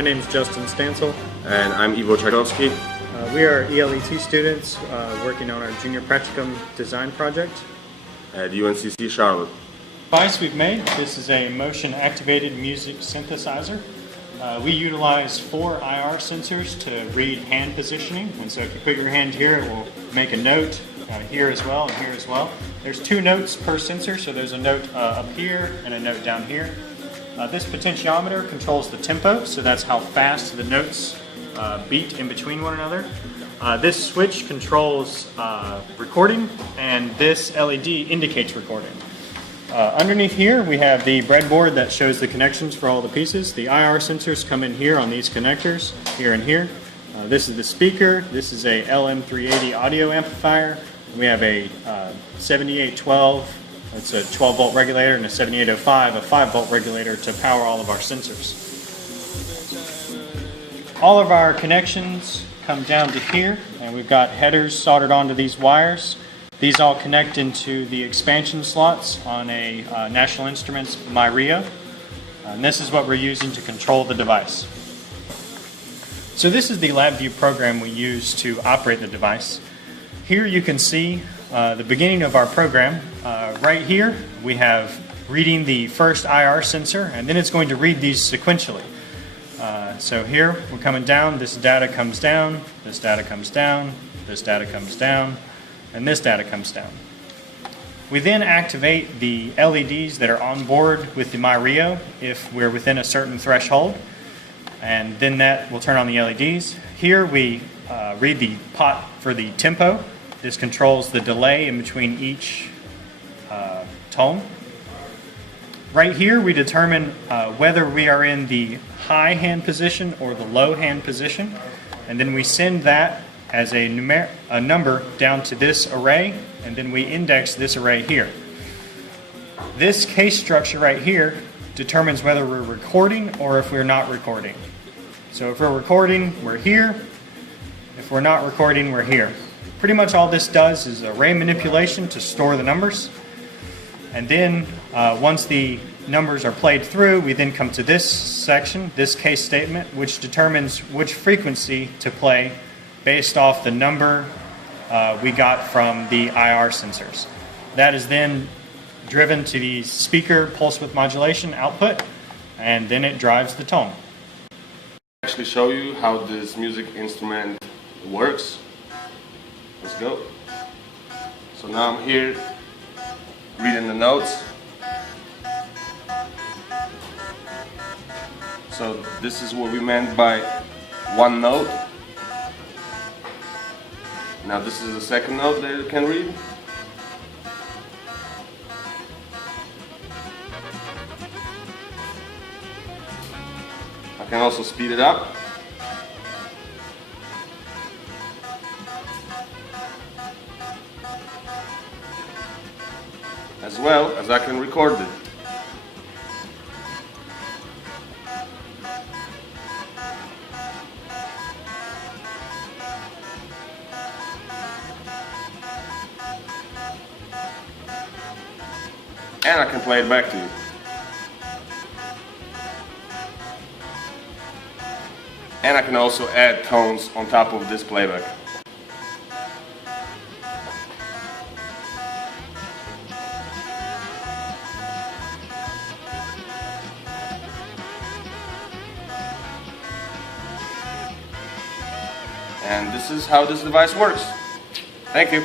My name is Justin Stansell. And I'm Czajkowski. We are ELET students working on our junior practicum design project At UNCC Charlotte. The device we've made, this is a motion activated music synthesizer. We utilize 4 IR sensors to read hand positioning. And so if you put your hand here, it will make a note here as well and here as well. There's 2 notes per sensor, so there's a note up here and a note down here. This potentiometer controls the tempo, so that's how fast the notes beat in between one another. This switch controls recording, and this LED indicates recording. Underneath here we have the breadboard that shows the connections for all the pieces. The IR sensors come in here on these connectors, here and here. This is the speaker. This is a LM380 audio amplifier. We have a 7812, it's a 12 volt regulator, and a 7805, a 5 volt regulator to power all of our sensors. All of our connections come down to here, and we've got headers soldered onto these wires. These all connect into the expansion slots on a National Instruments MyRio. And this is what we're using to control the device. So this is the Labview program we use to operate the device. Here you can see the beginning of our program. Right here we have reading the first IR sensor, and then it's going to read these sequentially. So here we're coming down, this data comes down, this data comes down, this data comes down, and this data comes down. We then activate the LEDs that are on board with the MyRio if we're within a certain threshold, and then that will turn on the LEDs. Here we read the pot for the tempo. This controls the delay in between each tone. Right here we determine whether we are in the high hand position or the low hand position, and then we send that as a number down to this array, and then we index this array here. This case structure right here determines whether we're recording or if we're not recording. So if we're recording, we're here. If we're not recording, we're here. Pretty much all this does is array manipulation to store the numbers. And then once the numbers are played through, we then come to this section, this case statement, which determines which frequency to play based off the number we got from the IR sensors. That is then driven to the speaker pulse width modulation output, and then it drives the tone. I'll actually show you how this music instrument works. Let's go. So now I'm here reading the notes. So this is what we meant by one note. Now this is the second note that you can read. I can also speed it up. As well as I can record it. And I can play it back to you. And I can also add tones on top of this playback. And this is how this device works. Thank you.